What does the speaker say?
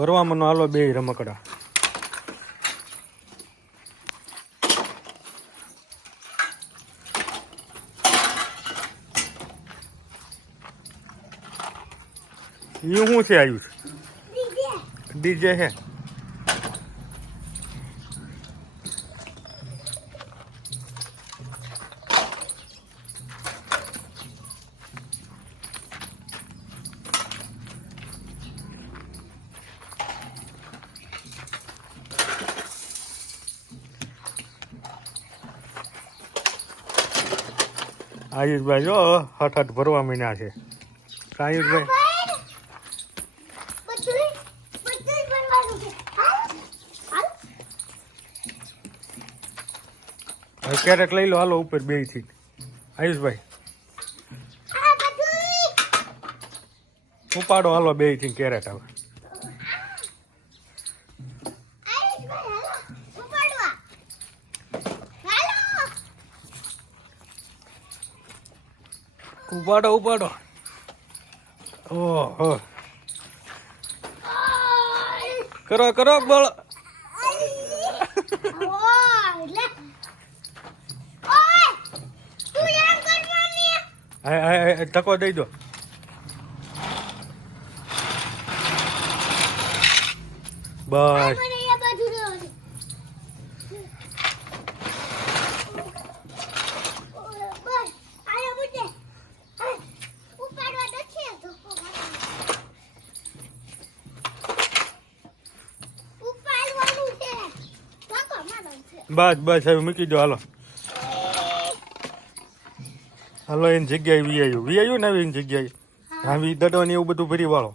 ભરવામાં હાલો બે રમકડા. એ શું છે આયુષ? ડીજે છે. આયુષભાઈ જો હઠ ભરવા મીના છે. આયુષભાઈ કેરેટ લઈ લો હાલો ઉપર બે થી. આયુષભાઈ ઉપાડો હાલો બે થી કેરેટ. હવે ઉપાડો ઉપાડો. ઓહો કરો કરો બળ. ધક્કો દઈ દો. બસ બસ બસ હવે મૂકી દો. હાલો હાલો એની જગ્યાએ વી આવ્યું ને એની જગ્યાએ. હા વી દડો ને એવું બધું ભરી વાળો.